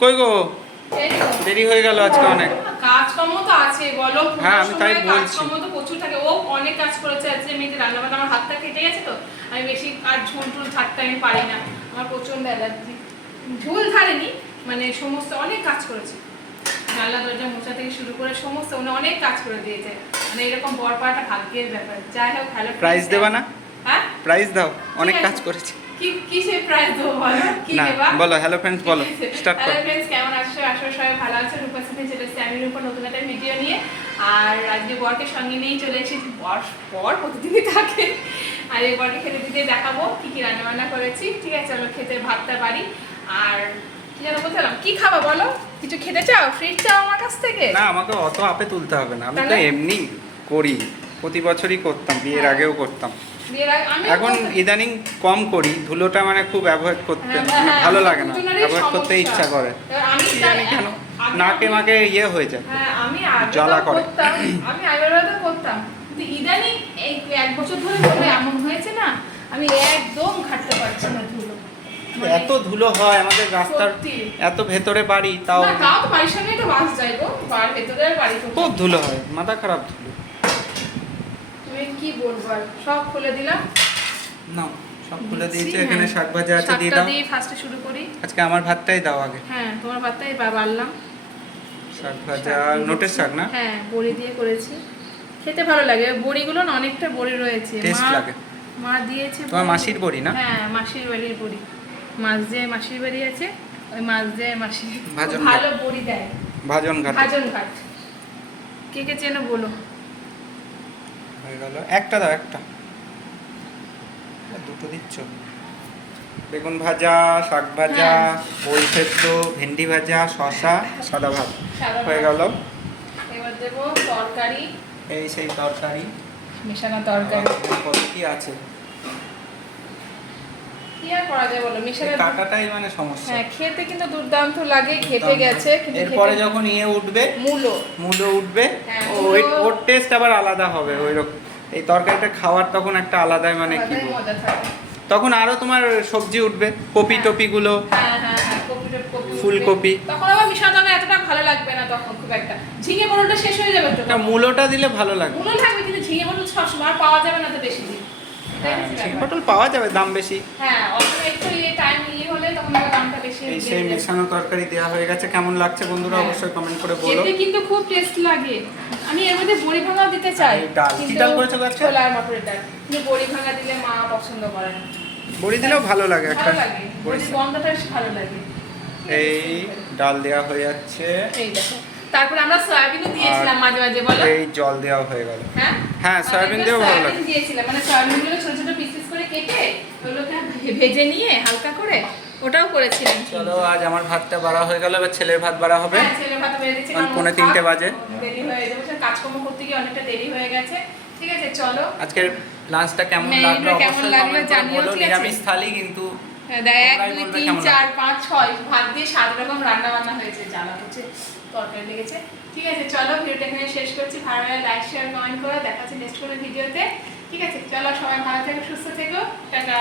কই গো দেরি হয়ে গেল আজকে অনেক কাজকর্ম তো আছে বলো। হ্যাঁ আমি তাই বলছি কাজকর্ম তো প্রচুর থাকে। ও অনেক কাজ করেছে আজকে। মেয়েদের রান্না বান্না, আমার হাতটা কেটে গেছে তো আমি বেশি আর ঝুল টুল ছাড়তে আমি পারি না, আমার প্রচন্ড অ্যালার্জি। ঝুল ঝাড়েনি মানে সমস্ত অনেক কাজ করেছে, জানলা দরজা মোছা থেকে শুরু করে সমস্ত মানে অনেক কাজ করে দিয়েছে। মানে এরকম বর পাওয়াটা ভাগ্যের ব্যাপার। যাই হোক, হ্যালো প্রাইজ দেবা না? হ্যাঁ প্রাইজ দাও, অনেক কাজ করেছি। কিসের প্রাইজ দেবো বলো? কি দেবা বলো হ্যালো ফ্রেন্ডস বলো, স্টার্ট করো। হ্যালো ফ্রেন্ডস, কেমন আছো? আশা করি সবাই ভালো আছেন। রূপা সাথে চলে এসেছি আমি, রূপা, নতুন একটা ভিডিও নিয়ে। আর আজকে বরকে সঙ্গে নিয়েই চলে এসেছি। বর প্রতিদিনই থাকে, আর এই বরকে খেতে দিতে দেখাবো কি কি রান্না বান্না করেছি। ঠিক আছে, চলো খেতে ভাতটা বাড়ি। আর কি যেন বলছিলাম, কি খাবা বলো? কিছু খেতে চাও? ফ্রিজ চাও আমার কাছ থেকে? না, আমাকে অত আপে তুলতে হবে না, আমি তো তাহলে? এমনি করি, প্রতি বছরই করতাম, বিয়ের হ্যাঁ। আগেও করতাম। আমি এখন ইদানিং কম করি, ধুলোটা মানে খুব অ্যাভয়েড করতে ভালো লাগে না, অ্যাভয়েড করতে ইচ্ছা করে, কি জানি কেন নাকে মাকে ইয়ে হয়ে যায়, হ্যাঁ আমি জ্বালা করে। আমি আগের করতাম, কিন্তু ইদানিং এই 1 বছর ধরে বলে এমন হয়েছে না, আমি একদম খাটতে পারছি না ধুলো। এত ধুলো হয় আমাদের রাস্তার, এত ভেতরে বাড়ি, তাও না তাও তো বাড়ির সামনেই তো বাস যায় গো, ভেতরে বাড়ি তো খুব ধুলো হয়, মাথা খারাপ ধুলো। তুমি কি বলবো, আর সব খুলে দিলাম। না সব খুলে দিয়েছে, এখানে শাক ভাজা আছে, দিয়ে দাও। দিয়ে ফার্স্টে শুরু করি। আজকে আমার ভাতটাই দাও আগে। হ্যাঁ তোমার ভাতটাই বাড়লাম। শাক ভাজা নোটের শাক না? হ্যাঁ বড়ি দিয়ে করেছি, খেতে ভালো লাগে। বড়িগুলো না অনেকটা বড়ি রয়েছে, টেস্ট লাগে। মা দিয়েছে। তোমার মাসির বড়ি না? হ্যাঁ মাসির বাড়ির বড়ি, মাছ দিয়ে মাসির বাড়ি আছে, ওই মাছ দিয়ে মাসি ভাজন ভালো বড়ি দেয়। ভাজন ঘাট। ভাজন ঘাট, কে কে চেনো বলো? হয়ে গেল, একটা দাও, একটা, দুটো দিচ্ছ। বেগুন ভাজা, শাক ভাজা, ওল সেদ্ধ, ভেন্ডি ভাজা, শসা, সাদা ভাত হয়ে গেল। এবার দেবো তরকারি, এই সেই তরকারি, মেশানো তরকারি। কত কি আছে, কি আর করা যায় বলো, মেশানো। কাটাটাই মানে সমস্যা। হ্যাঁ খেতে কিন্তু দুর্দান্ত লাগে, খেতে গেছে কিন্তু এরপরে যখন ইয়ে উঠবে, মূলো উঠবে, হ্যাঁ, ওর টেস্ট আবার আলাদা হবে। ওইরকম এই তরকারিটা খাওয়ার তখন একটা আলাদাই মানে কি বলবো, মজা থাকে। তখন আরো তোমার সবজি উঠবে, কপি টপি গুলো, ফুলকপি। তখন আবার মিশানো তরকারি এতটা ভালো লাগবে না, তখন খুব একটা। ঝিঙে পটলটা শেষ হয়ে যাবে তো, মূলোটা দিলে ভালো লাগবে। মূলো থাকবে কিন্তু ঝিঙে পটল সবসময় পাওয়া যাবে না তো বেশি দিন। ঝিঙে পটল পাওয়া যাবে, দাম বেশি। হ্যাঁ অল্প একটু টাইম হলে তখন আবার দামটা বেশি। এই সেই মেশানো তরকারি দেওয়া হয়ে গেছে, কেমন লাগছে বন্ধুরা অবশ্যই কমেন্ট করে বলো। খেতে কিন্তু খুব টেস্ট লাগে। আমি এর মধ্যে বড়ি ভাঙা দিতে চাই, ডাল কি ডাল করেছো আজকে? ছোলা আর মটরের ডাল, কিন্তু বড়ি ভাঙা দিলে মা পছন্দ করে না। বড়ি দিলেও ভালো লাগে, একটা ভালো লাগে, বড়ির গন্ধটা বেশ ভালো লাগে। এই ডাল দেওয়া হয়ে যাচ্ছে, এই দেখো। তারপর আমরা সয়াবিনও দিয়েছিলাম মাঝে মাঝে, বলো। এই জল দেওয়া হয়ে গেল। হ্যাঁ হ্যাঁ সয়াবিন দিয়েও ভালো লাগে। দিয়েছিলাম, মানে সয়াবিনগুলো ছোট ছোট পিসেস করে কেটে ওগুলোকে ভেজে নিয়ে হালকা করে ওটাও করেছিলাম। চলো আজ আমার ভাতটা বাড়া হয়ে গেল, এবার ছেলের ভাত বাড়া হবে। হ্যাঁ ছেলের ভাত বেড়ে দিয়েছি, 3:45 বাজে। দেরি হয়ে যাবে, কাজকর্ম করতে গিয়ে অনেকটা দেরি হয়ে গেছে। ঠিক আছে চলো, আজকের লাঞ্চটা কেমন লাগলো অবশ্যই কমেন্ট করে বলো। নিরামিষ থালি কিন্তু 1 2 3 4 5 6 ভাত দিয়ে 7 রকম রান্না বান্না হয়েছে, জ্বালা হচ্ছে, তরকারি লেগেছে। ঠিক আছে চলো, ভিডিওটা এখানে শেষ করছি। ভালো লাগলে লাইক শেয়ার কমেন্ট করো, দেখা হচ্ছে নেক্সট কোনো ভিডিওতে। ঠিক আছে চলো, সবাই ভালো থেকো, সুস্থ থেকো, টাটা।